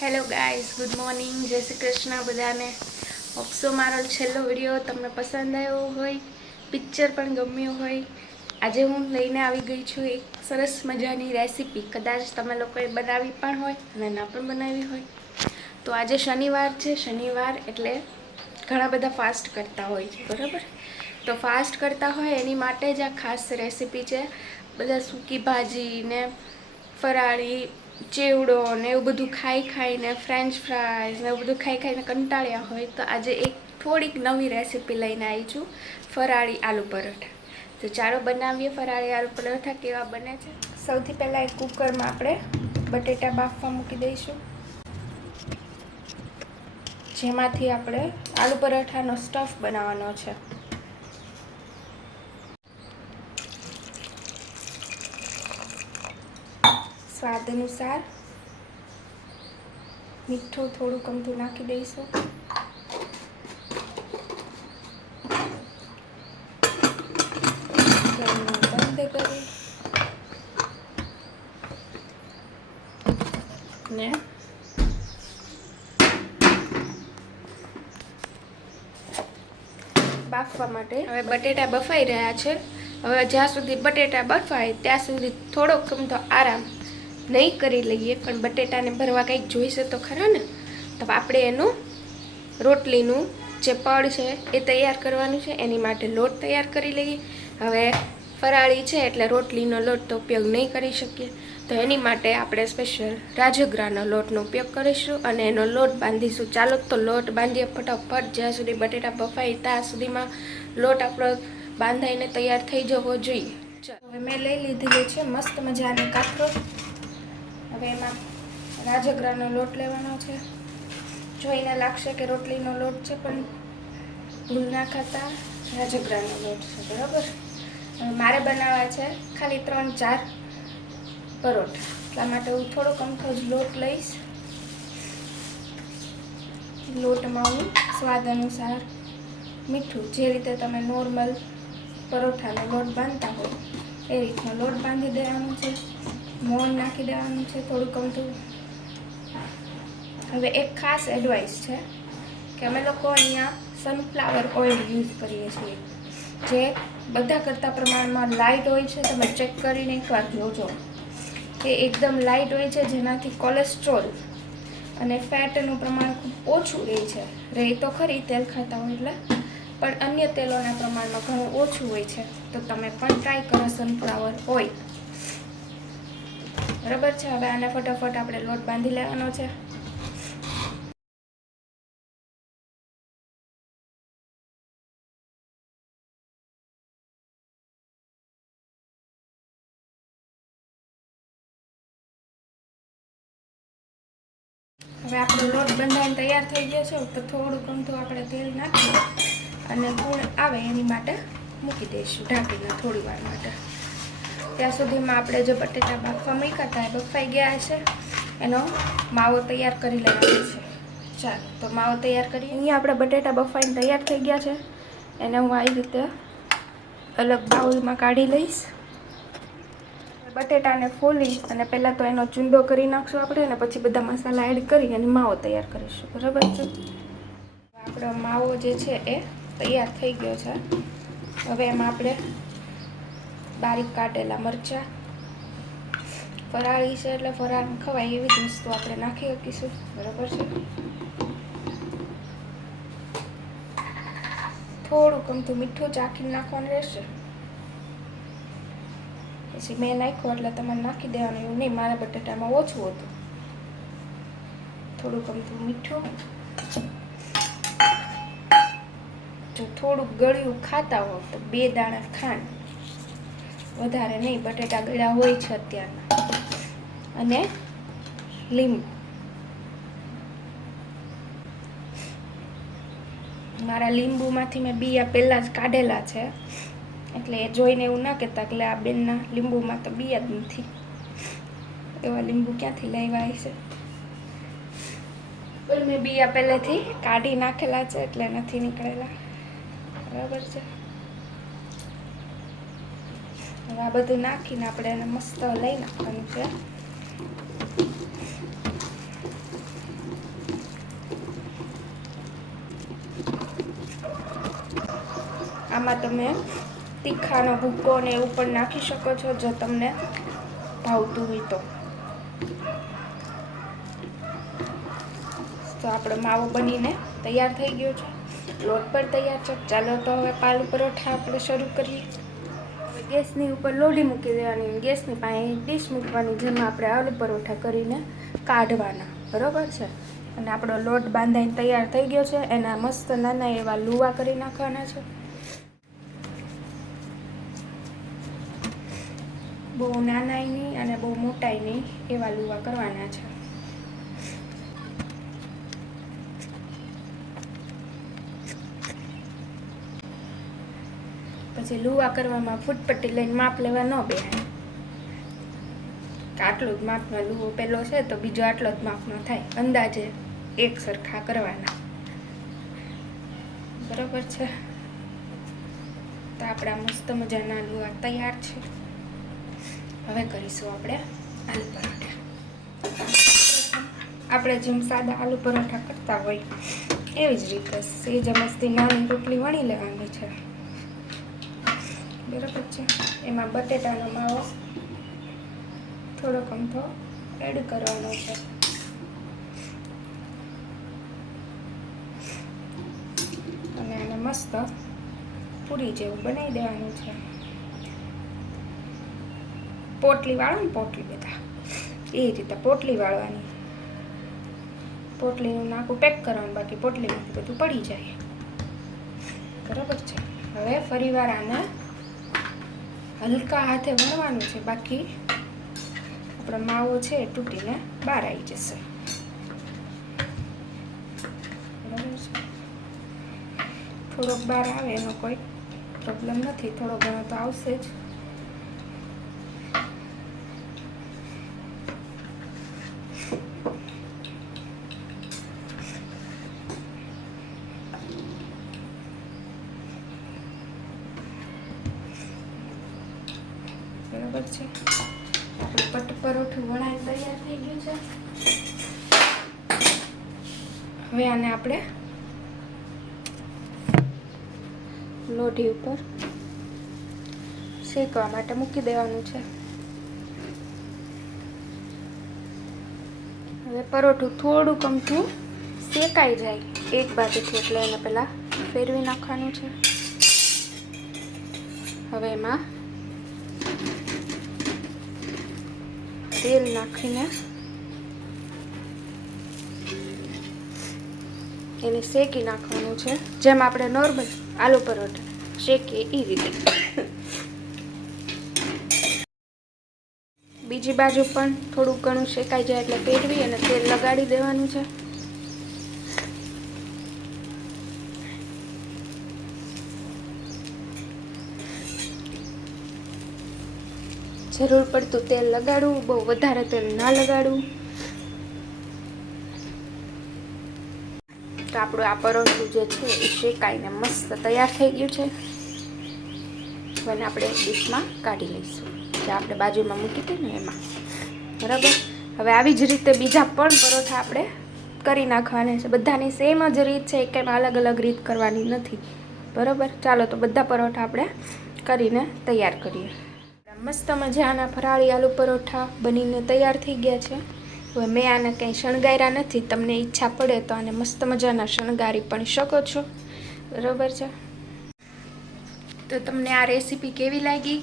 Hello guys, good morning, જય શ્રી કૃષ્ણ બધાને. હોપસો મારો છેલ્લો વિડીયો તમને પસંદ આવ્યો હોય, પિક્ચર પણ ગમ્યું હોય. આજે હું લઈને આવી ગઈ છું એક સરસ મજાની રેસીપી. કદાચ તમે લોકોએ બનાવી પણ હોય અને ના પણ બનાવી હોય. તો આજે શનિવાર છે. શનિવાર એટલે ઘણા બધા ફાસ્ટ કરતા હોય છે, બરાબર? તો ફાસ્ટ કરતા હોય એની માટે જ આ ખાસ રેસીપી છે. બધા સૂકી ભાજી ને ફરાળી ચેવડો ને એવું બધું ખાઈને ફ્રેન્ચ ફ્રાઈઝ ને એવું બધું ખાઈને કંટાળ્યા હોય તો આજે એક થોડીક નવી રેસીપી લઈને આવી છું, ફરાળી આલુ પરોઠા. તો ચાલો બનાવીએ ફરાળી આલુ પરોઠા. કેવા બને છે? સૌથી પહેલાં એક કુકરમાં આપણે બટેટા બાફવા મૂકી દઈશું, જેમાંથી આપણે આલુ પરોઠાનો સ્ટફ બનાવવાનો છે. સ્વાદ અનુસાર મીઠું થોડું કમતું નાખી દઈશું. બંધ કરી ને બાફવા માટે હવે બટેટા બફાઈ રહ્યા છે. હવે જ્યાં સુધી બટેટા બફાય ત્યાં સુધી થોડોક કમતો આરામ નહીં કરી લઈએ, પણ બટેટાને ભરવા કંઈક જોઈશે તો ખરા ને. તો આપણે એનું રોટલીનું જે પડ છે એ તૈયાર કરવાનું છે. એની માટે લોટ તૈયાર કરી લઈએ. હવે ફરાળી છે એટલે રોટલીનો લોટ તો ઉપયોગ નહીં કરી શકીએ, તો એની માટે આપણે સ્પેશિયલ રાજગરાનો લોટનો ઉપયોગ કરીશું અને એનો લોટ બાંધીશું. ચાલો તો લોટ બાંધીએ ફટાફટ. જ્યાં સુધી બટેટા બફાય ત્યાં સુધીમાં લોટ આપણો બાંધાઈને તૈયાર થઈ જવો જોઈએ. હવે મેં લઈ લીધેલી છે મસ્ત મજાની કાથરો. હવે એમાં રાજગરાનો લોટ લેવાનો છે. જોઈને લાગશે કે રોટલીનો લોટ છે, પણ ભૂલ ના ખાતા રાજગરાનો લોટ છે, બરાબર? મારે બનાવવા છે ખાલી 3-4 પરોઠા, એટલા માટે હું થોડોક અમથો જ લોટ લઈશ. લોટમાં હું સ્વાદ અનુસાર મીઠું, જે રીતે તમે નોર્મલ પરોઠાનો લોટ બાંધતા હોય એ રીતનો લોટ બાંધી દેવાનો છે. મોણ નાખી દેવાનું છે થોડુંક અમથું. હવે એક ખાસ એડવાઇસ છે કે અમે લોકો અહીંયા સનફ્લાવર ઓઇલ યુઝ કરીએ છીએ, જે બધા કરતાં પ્રમાણમાં લાઇટ હોય છે. તમે ચેક કરીને એકવાર જોજો કે એકદમ લાઇટ હોય છે, જેનાથી કોલેસ્ટ્રોલ અને ફેટનું પ્રમાણ ખૂબ ઓછું રહે છે. રહે તો ખરી તેલ ખાતા હોય એટલે, પણ અન્ય તેલોના પ્રમાણમાં ઘણું ઓછું હોય છે. તો તમે પણ ટ્રાય કરો સનફ્લાવર ઓઇલ, બરાબર છે? હવે આને ફટાફટ આપણે લોટ બાંધી લેવાનો છે. હવે આપણો લોટ બંધાઈને તૈયાર થઈ ગયો છે. તો થોડું ગમતું આપણે તેલ નાખી અને ગુણ આવે એની માટે મૂકી દઈશું ઢાંકીને થોડી વાર માટે. ત્યાં સુધીમાં આપણે જે બટેટા બાફવા મૂક્યા હતા એ બફાઈ ગયા છે. એનો માવો તૈયાર કરી લેવાનો છે. ચાલો તો માવો તૈયાર કરીએ. અહીંયા આપણે બટેટા બફાઈને તૈયાર થઈ ગયા છે. એને હું આવી રીતે અલગ બાઉલમાં કાઢી લઈશ. બટેટાને ફોલી અને પહેલાં તો એનો ચૂંદો કરી નાખશું આપણે, અને પછી બધા મસાલા એડ કરી અને માવો તૈયાર કરીશું, બરાબર છે? આપણો માવો જે છે એ તૈયાર થઈ ગયો છે. હવે એમાં આપણે બારીક કાટેલા મરચાં, ફરાળી છે એટલે ફરાળ ખવાય એવી જ વસ્તુ આપણે નાખી શકીશું, બરાબર છે? થોડુંક અમથું મીઠું ચાખીને નાખવાનું રહેશે. પછી મેં નાખ્યું એટલે તમારે નાખી દેવાનું એવું નહીં. મારા બટેટામાં ઓછું હતું. થોડુંક અમથું મીઠું. જો થોડુંક ગળ્યું ખાતા હો તો 2 દાણા ખાંડ, વધારે નહીં, બટેટા ગળ્યા હોય છે અત્યારના. અને લીંબુ. મારા લીંબુમાંથી મેં બીયા પહેલાં જ કાઢેલા છે, એટલે એ જોઈને એવું ના કહેતા એટલે આ બેનના લીંબુમાં તો બીયા જ નથી. એવા લીંબુ ક્યાંથી લેવાય છે? પણ મેં બીયા પહેલેથી કાઢી નાખેલા છે એટલે નથી નીકળેલા, બરાબર છે? હવે આ બધું નાખીને આપણે એને મસ્ત લઈ નાખવાનું છે. આમાં તમે તીખાનો ભૂકો ને એવું પણ નાખી શકો છો જો તમને ભાવતું હોય તો આપણો માવો બનીને તૈયાર થઈ ગયો છે, લોટ પર તૈયાર છે। ચાલો તો હવે આલુ પરોઠા આપણે શરૂ કરીએ। ગેસની ઉપર લોઢી મૂકી દેવાની, ગેસની પાસે ડીશ મૂકવાની, જેમાં આપણે આલુ પરોઠા કરીને કાઢવાના, બરાબર છે। અને આપણો લોટ બાંધાઈને તૈયાર થઈ ગયો છે, એના મસ્ત નાના એવા લુવા કરી નાખવાના છે। બહુ નાનાય નહીં અને બહુ મોટાય નહીં એવા લુવા કરવાના છે। પછી લુવા કરવામાં ફૂટપટ્ટી લઈને માપ લેવા ન બેહાય, આટલું જ માપનો લુવો પેલો છે તો બીજો આટલો જ માપનો થાય, અંદાજે એક સરખા કરવાના, બરાબર છે। તો આપણા મસ્ત મજાના લુવા તૈયાર છે। હવે કરીશું આપણે આલુ પરોઠા। આપણે જેમ સાદા આલુ પરોઠા કરતા હોય એવી જ રીતે સેજ મસ્તી નાની રોટલી વણી લેવાની છે, બરાબર છે। એમાં બટેટાનો માવો થોડોક અમથો એડ કરવાનો છે, અને આને મસ્ત પૂરી જેવું બનાવી દેવાનું છે। પોટલી વાળો ને, પોટલી બધા એ રીતે પોટલી વાળવાની, પોટલીનું નાકું પેક કરવાનું, બાકી પોટલીમાંથી બધું પડી જાય, બરાબર છે। હવે ફરીવાર આને હલકા હાથે વણવાનું છે, બાકી આપણો માવો છે એ તૂટીને બહાર આવી જશે, બરાબર છે। થોડોક બહાર આવે એનો કોઈ પ્રોબ્લેમ નથી, થોડો ઘણો તો આવશે જ। બરાબર છે, આપણું પરોઠું વણાઈ તૈયાર થઈ ગયું છે। હવે આને આપણે લોઢી ઉપર શેકવા માટે મૂકી દેવાનું છે। હવે પરોઠું થોડુંક અમથું શેકાઈ જાય એક બાજુથી, એટલે એને પહેલાં ફેરવી નાખવાનું છે। હવે એમાં તેલ નાખીને એને શેકી નાખવાનું છે, જેમ આપણે નોર્મલ આલુ પરોઠા શેકીએ એ રીતે। બીજી બાજુ પણ થોડું ઘણું શેકાઈ જાય એટલે ફેરવી અને તેલ લગાડી દેવાનું છે। જરૂર પડતું તેલ લગાડવું, બહુ વધારે તેલ ના લગાડવું। તો આપણું આ પરોઠું જે છે એ શેકાઈને મસ્ત તૈયાર થઈ ગયું છે। હવે આપણે એક ડીશમાં કાઢી લઈશું, જે આપણે બાજુમાં મૂકી હતી ને એમાં, બરાબર। હવે આવી જ રીતે બીજા પણ પરોઠા આપણે કરી નાખવાના છે, બધાની સેમ જ રીત છે, કંઈમાં અલગ અલગ રીત કરવાની નથી, બરાબર। ચાલો તો બધા પરોઠા આપણે કરીને તૈયાર કરીએ। મસ્ત મજાના ફરાળી આલુ પરોઠા બનીને તૈયાર થઈ ગયા છે। હવે મેં આને કંઈ શણગાર્યા નથી, તમને ઈચ્છા પડે તો આને મસ્ત મજાના શણગારી પણ શકો છો, બરાબર છે। તો તમને આ રેસીપી કેવી લાગી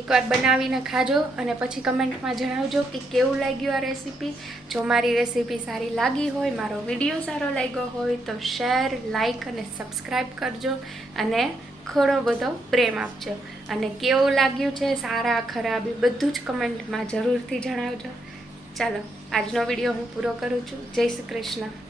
એકવાર બનાવીને ખાજો, અને પછી કમેન્ટમાં જણાવજો કે કેવું લાગ્યું આ રેસીપી। જો મારી રેસીપી સારી લાગી હોય, મારો વિડીયો સારો લાગ્યો હોય તો શેર, લાઈક અને સબસ્ક્રાઈબ કરજો, અને ઘણો બધો પ્રેમ આપજો, અને કેવું લાગ્યું છે, સારા ખરાબ એ બધું જ કમેન્ટમાં જરૂરથી જણાવજો। ચાલો આજનો વિડીયો હું પૂરો કરું છું। જય શ્રી કૃષ્ણ।